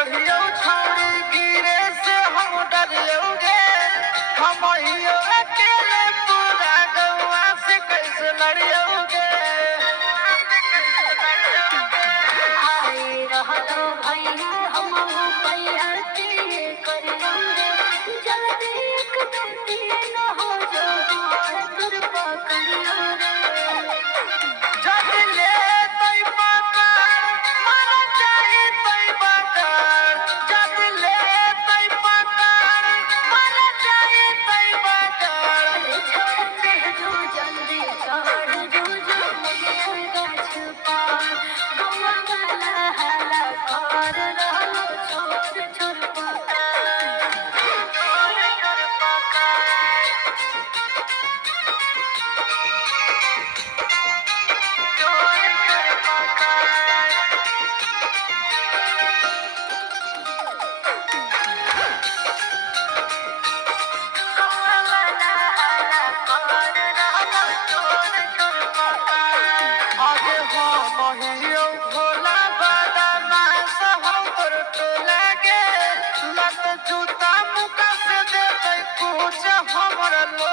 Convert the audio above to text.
चढ़ियो छौरी गिरे से हम डरियोगे। हम हियो अकेले पूरा गौवा से कैसे लड़ियोगे। आए रहलो भैया हम पैया के करियोगे। जल्दी एक दो तीन हो जो गोड़ तुर पकड़ियोगे। जब ले तई पकड़ मर जाई तई बकर। जब ले तई पकड़ मर जाई तई बकर। अरे छोड़ दे जो जल्दी चढ़ जो जो मुझे गाछ पार। गौवा वाला हाला कर रहलो छोड़ छोड़ पकड़। छोड़ छोड़ पकड़। छोड़ छोड़ पकड़। गौवा वाला हाला कर रहलो छोड़ छोड़ पकड़। आगे हम हियो भोला बदमाश हम तोर टोला गे। लत जूता मुका से देबै कुछ हमर लो